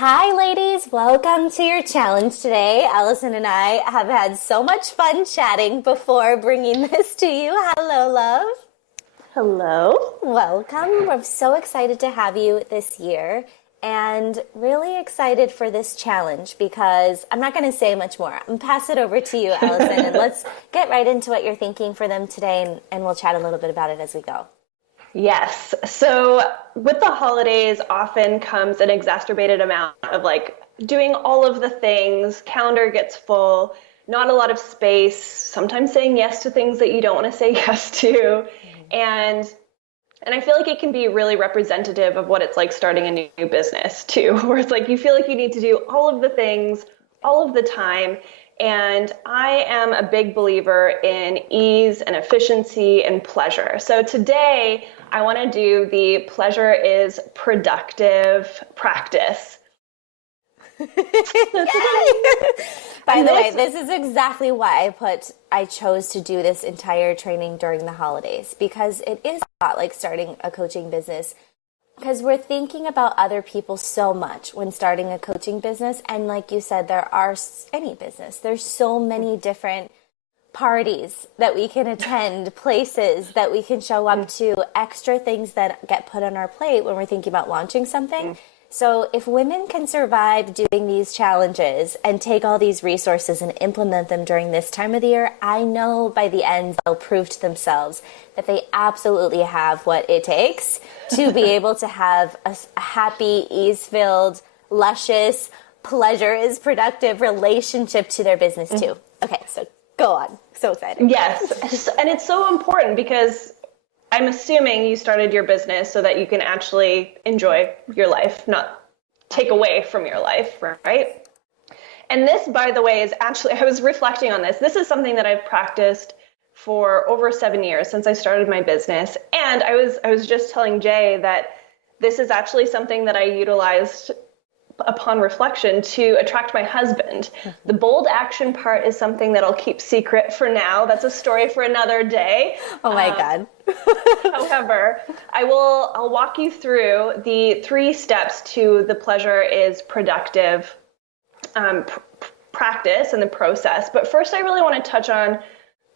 Hi, ladies. Welcome to your challenge today. Allison and I have had so much fun chatting before bringing this to you. Hello, love. Hello. Welcome. We're so excited to have you this year and really excited for this challenge because I'm not going to say much more. I'm going to pass it over to you, Allison, and let's get right into what you're thinking for them today, and we'll chat a little bit about it as we go. Yes. So with the holidays often comes an exacerbated amount of doing all of the things, calendar gets full, not a lot of space, sometimes saying yes to things that you don't want to say yes to. And I feel like it can be really representative of what it's like starting a new business too, where it's like you feel like you need to do all of the things all of the time. And I am a big believer in ease and efficiency and pleasure. So today I want to do the pleasure is productive practice. By the way, this is exactly why I chose to do this entire training during the holidays, because it is a lot like starting a coaching business. Because we're thinking about other people so much when starting a coaching business. And like you said, any business, there's so many different parties that we can attend, places that we can show up to, extra things that get put on our plate when we're thinking about launching something. So if women can survive doing these challenges and take all these resources and implement them during this time of the year, I know by the end they'll prove to themselves that they absolutely have what it takes to be able to have a happy, ease-filled, luscious, pleasure is productive relationship to their business too. Okay, so go on. So excited. Yes, and it's so important because I'm assuming you started your business so that you can actually enjoy your life, not take away from your life, right? And this, by the way, is actually, I was reflecting on this. This is something that I've practiced for over 7 years since I started my business. And I was just telling Jay that this is actually something that I utilized upon reflection to attract my husband. The bold action part is something that I'll keep secret for now. That's a story for another day. Oh my God. However, I'll walk you through the 3 steps to the pleasure is productive practice and the process. But first, I really want to touch on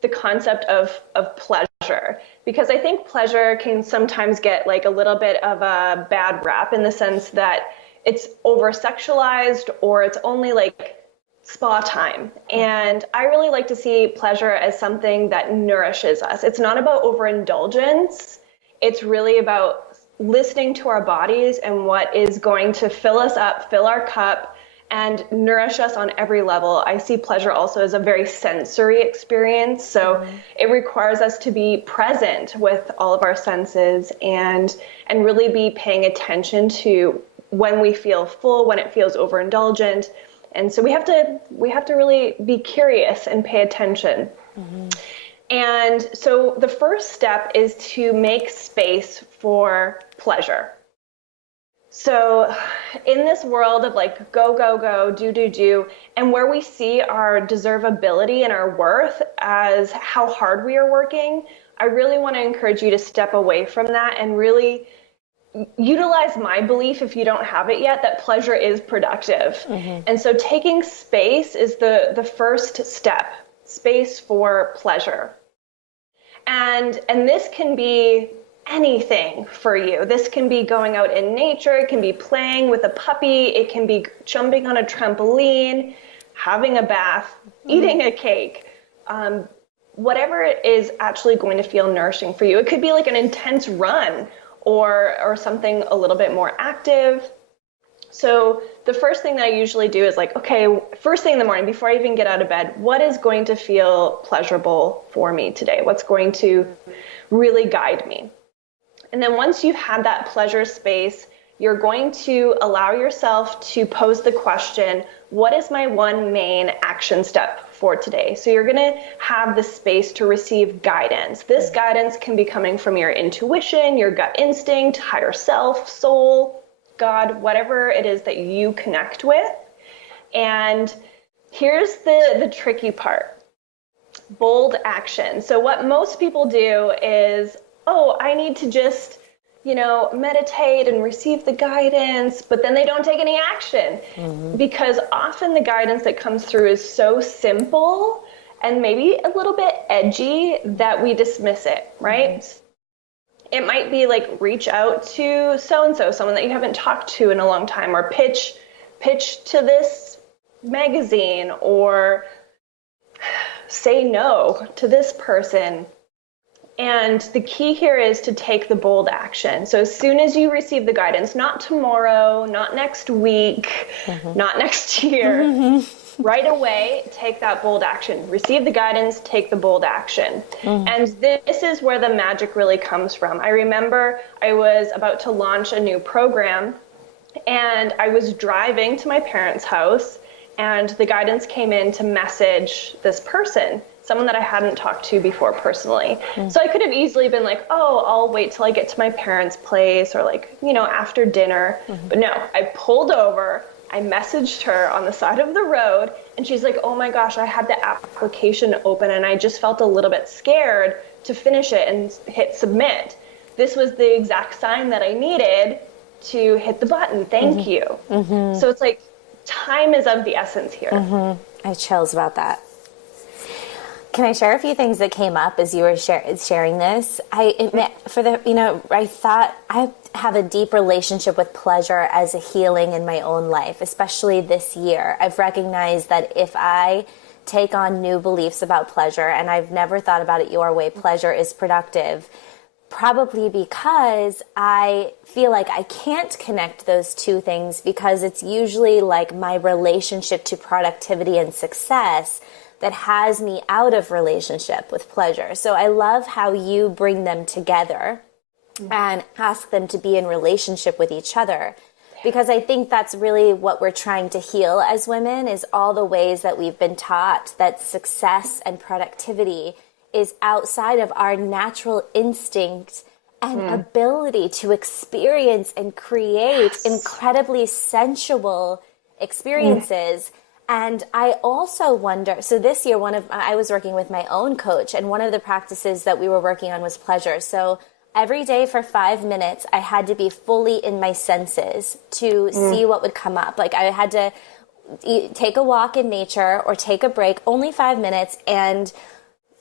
the concept of pleasure, because I think pleasure can sometimes get like a little bit of a bad rap in the sense that it's over-sexualized or it's only like spa time. And I really like to see pleasure as something that nourishes us. It's not about overindulgence. It's really about listening to our bodies and what is going to fill us up, fill our cup, and nourish us on every level. I see pleasure also as a very sensory experience. So it requires us to be present with all of our senses and really be paying attention to when we feel full, when it feels overindulgent. And so we have to really be curious and pay attention. And so the first step is to make space for pleasure. So in this world of like go, go, go, do, and where we see our deservability and our worth as how hard we are working, I really want to encourage you to step away from that and really utilize my belief, if you don't have it yet, that pleasure is productive. And so taking space is the first step, space for pleasure. And this can be anything for you. This can be going out in nature, it can be playing with a puppy, it can be jumping on a trampoline, having a bath, eating a cake, whatever it is actually going to feel nourishing for you. It could be like an intense run or something a little bit more active. So the first thing that I usually do is like, okay, first thing in the morning, before I even get out of bed, what is going to feel pleasurable for me today? What's going to really guide me? And then once you've had that pleasure space, you're going to allow yourself to pose the question, what is my one main action step for today? So you're going to have the space to receive guidance. This guidance can be coming from your intuition, your gut instinct, higher self, soul, God, whatever it is that you connect with. And here's the tricky part. Bold action. So what most people do is, oh, I need to just meditate and receive the guidance, but then they don't take any action because often the guidance that comes through is so simple and maybe a little bit edgy that we dismiss it, right? It might be like reach out to so-and-so, someone that you haven't talked to in a long time, or pitch to this magazine, or say no to this person. And the key here is to take the bold action. So as soon as you receive the guidance, not tomorrow, not next week, not next year, right away, take that bold action. Receive the guidance, take the bold action. And this is where the magic really comes from. I remember I was about to launch a new program, and I was driving to my parents' house, and the guidance came in to message this person, someone that I hadn't talked to before personally. So I could have easily been like, oh, I'll wait till I get to my parents' place, or like, after dinner. But no, I pulled over, I messaged her on the side of the road, and she's like, oh my gosh, I had the application open and I just felt a little bit scared to finish it and hit submit. This was the exact sign that I needed to hit the button. Thank you. So it's like, time is of the essence here. I have chills about that. Can I share a few things that came up as you were sharing this? I thought I have a deep relationship with pleasure as a healing in my own life, especially this year. I've recognized that if I take on new beliefs about pleasure, and I've never thought about it your way, pleasure is productive, probably because I feel like I can't connect those two things, because it's usually like my relationship to productivity and success that has me out of relationship with pleasure. So I love how you bring them together and ask them to be in relationship with each other, because I think that's really what we're trying to heal as women, is all the ways that we've been taught that success and productivity is outside of our natural instinct and ability to experience and create incredibly sensual experiences. And I also wonder, so this year, I was working with my own coach, and one of the practices that we were working on was pleasure. So every day for 5 minutes, I had to be fully in my senses to see what would come up. Like I had to take a walk in nature or take a break, only 5 minutes, and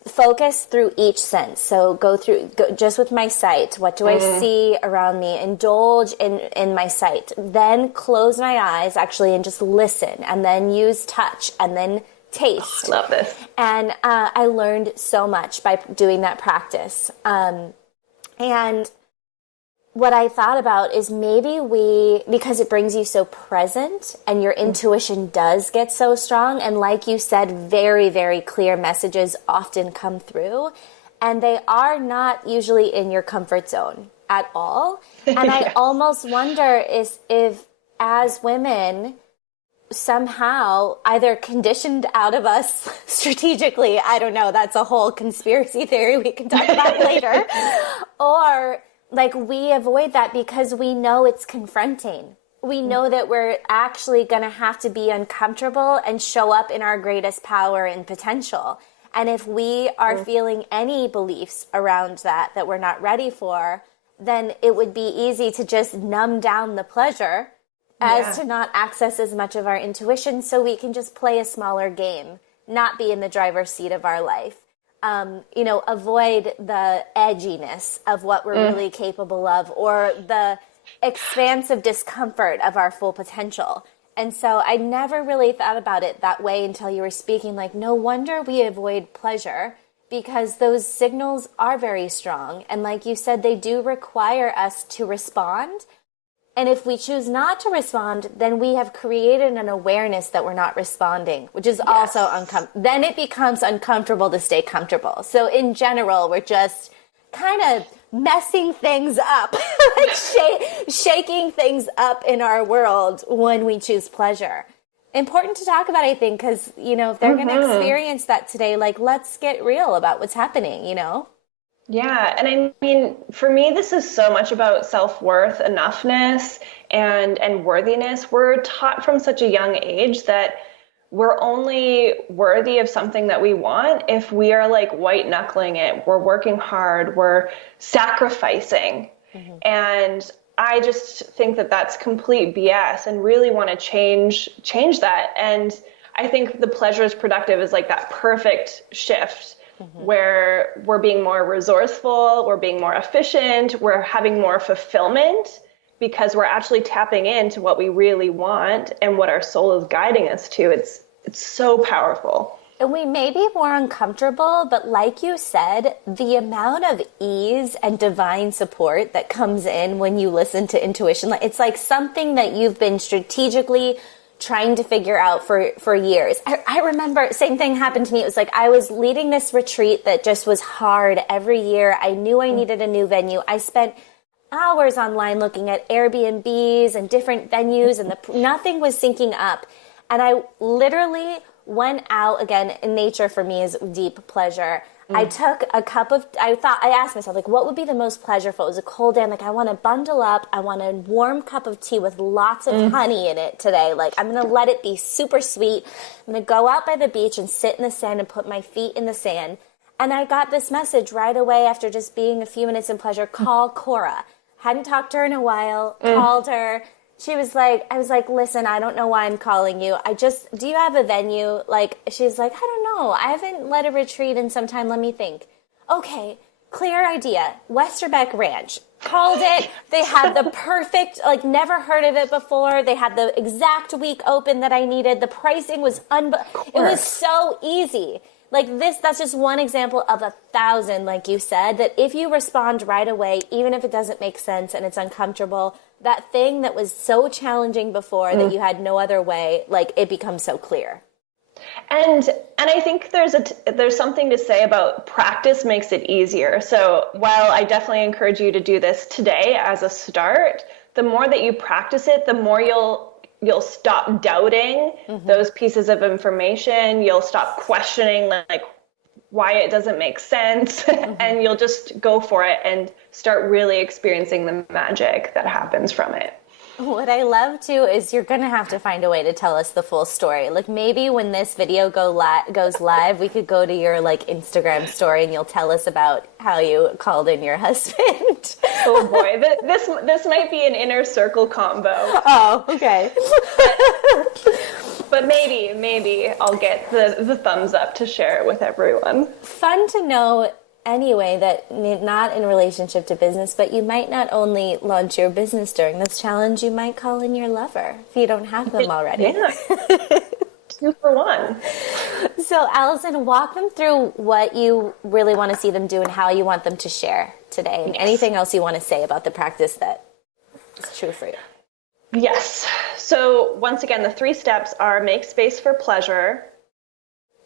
focus through each sense. So go just with my sight. What do I see around me? Indulge in my sight. Then close my eyes actually and just listen, and then use touch, and then taste. I love this. And I learned so much by doing that practice. And what I thought about is maybe because it brings you so present and your intuition does get so strong, and like you said, very, very clear messages often come through, and they are not usually in your comfort zone at all. And I almost wonder if as women, somehow either conditioned out of us strategically, I don't know, that's a whole conspiracy theory we can talk about later, or like we avoid that because we know it's confronting. We know that we're actually going to have to be uncomfortable and show up in our greatest power and potential. And if we are feeling any beliefs around that we're not ready for, then it would be easy to just numb down the pleasure as to not access as much of our intuition, so we can just play a smaller game, not be in the driver's seat of our life. Avoid the edginess of what we're really capable of, or the expansive discomfort of our full potential. And so I never really thought about it that way until you were speaking, like, no wonder we avoid pleasure, because those signals are very strong. And like you said, they do require us to respond. And if we choose not to respond, then we have created an awareness that we're not responding, which is also uncomfortable. Then it becomes uncomfortable to stay comfortable. So in general, we're just kind of messing things up, like shaking things up in our world when we choose pleasure. Important to talk about, I think, because, if they're going to experience that today, like, let's get real about what's happening, Yeah. And I mean, for me, this is so much about self-worth, enoughness, and worthiness. We're taught from such a young age that we're only worthy of something that we want if we are like white knuckling it. We're working hard. We're sacrificing. And I just think that that's complete BS and really want to change that. And I think the pleasure is productive is like that perfect shift where we're being more resourceful, we're being more efficient, we're having more fulfillment because we're actually tapping into what we really want and what our soul is guiding us to. It's so powerful. And we may be more uncomfortable, but like you said, the amount of ease and divine support that comes in when you listen to intuition, it's like something that you've been strategically trying to figure out for years. I remember, same thing happened to me. It was like I was leading this retreat that just was hard every year. I knew I needed a new venue. I spent hours online looking at Airbnbs and different venues, and nothing was syncing up. And I literally went out again. In nature for me is deep pleasure. I took a cup of, I asked myself, like, what would be the most pleasureful? It was a cold day. I'm like, I want to bundle up. I want a warm cup of tea with lots of honey in it today. Like, I'm going to let it be super sweet. I'm going to go out by the beach and sit in the sand and put my feet in the sand. And I got this message right away after just being a few minutes in pleasure. Call Cora. Hadn't talked to her in a while. Called her. She was like, I was like, listen, I don't know why I'm calling you. Do you have a venue? Like, she's like, I don't know. I haven't led a retreat in some time. Let me think. Okay, clear idea. Westerbeck Ranch. Called it. They had the perfect, like, never heard of it before. They had the exact week open that I needed. The pricing was it was so easy. Like that's just one example of 1,000, like you said, that if you respond right away, even if it doesn't make sense and it's uncomfortable, that thing that was so challenging before that you had no other way, like it becomes so clear. And I think there's something to say about practice makes it easier. So while I definitely encourage you to do this today as a start, the more that you practice it, the more you'll stop doubting those pieces of information. You'll stop questioning like why it doesn't make sense and you'll just go for it and start really experiencing the magic that happens from it. What I love too is you're going to have to find a way to tell us the full story. Like maybe when this video goes live, we could go to your like Instagram story and you'll tell us about how you called in your husband. Oh boy, this might be an inner circle combo. Oh, okay. But maybe I'll get the thumbs up to share it with everyone. Fun to know anyway that not in relationship to business, but you might not only launch your business during this challenge, you might call in your lover if you don't have them already. Yeah. 2 for 1. So Allison, walk them through what you really want to see them do and how you want them to share today. And anything else you want to say about the practice that is true for you. Yes. So once again, the 3 steps are make space for pleasure,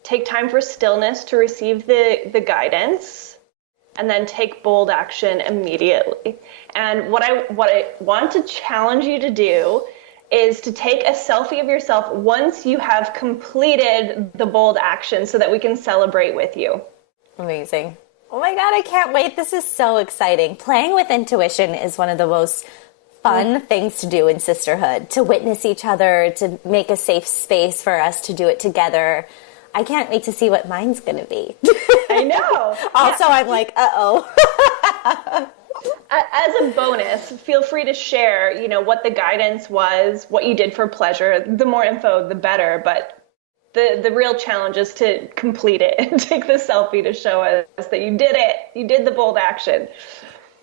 take time for stillness to receive the guidance, and then take bold action immediately. And what I want to challenge you to do is to take a selfie of yourself once you have completed the bold action so that we can celebrate with you. Amazing. Oh my God, I can't wait. This is so exciting. Playing with intuition is one of the most fun things to do in sisterhood, to witness each other, to make a safe space for us to do it together. I can't wait to see what mine's going to be. I know. Also, yeah. I'm like, uh-oh. As a bonus, feel free to share, what the guidance was, what you did for pleasure. The more info, the better. But the real challenge is to complete it and take the selfie to show us that you did it. You did the bold action.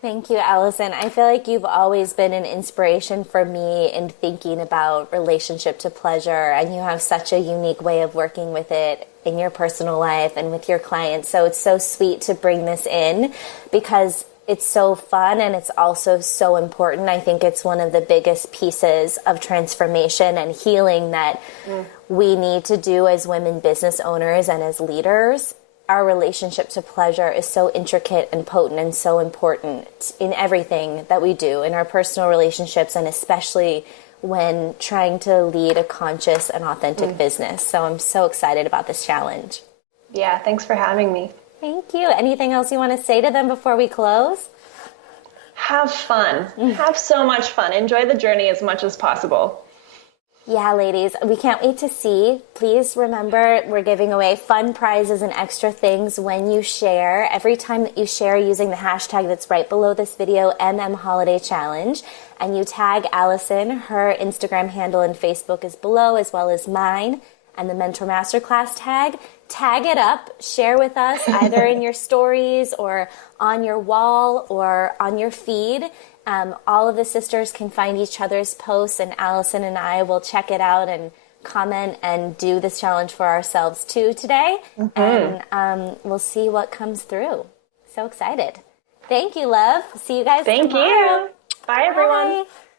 Thank you, Allison. I feel like you've always been an inspiration for me in thinking about relationship to pleasure, and you have such a unique way of working with it in your personal life and with your clients. So it's so sweet to bring this in because it's so fun and it's also so important. I think it's one of the biggest pieces of transformation and healing that we need to do as women business owners and as leaders. Our relationship to pleasure is so intricate and potent and so important in everything that we do, in our personal relationships, and especially when trying to lead a conscious and authentic business. So I'm so excited about this challenge. Yeah, thanks for having me. Thank you. Anything else you want to say to them before we close? Have fun. Have so much fun. Enjoy the journey as much as possible. Yeah, ladies, we can't wait to see. Please remember, we're giving away fun prizes and extra things when you share. Every time that you share using the hashtag that's right below this video, Holiday Challenge, and you tag Allison, her Instagram handle and Facebook is below, as well as mine, and the Mentor Masterclass tag it up, share with us either in your stories or on your wall or on your feed. All of the sisters can find each other's posts, and Allison and I will check it out and comment and do this challenge for ourselves too today. And we'll see what comes through. So excited. Thank you, love. See you guys tomorrow. Thank you. Bye, everyone. Bye.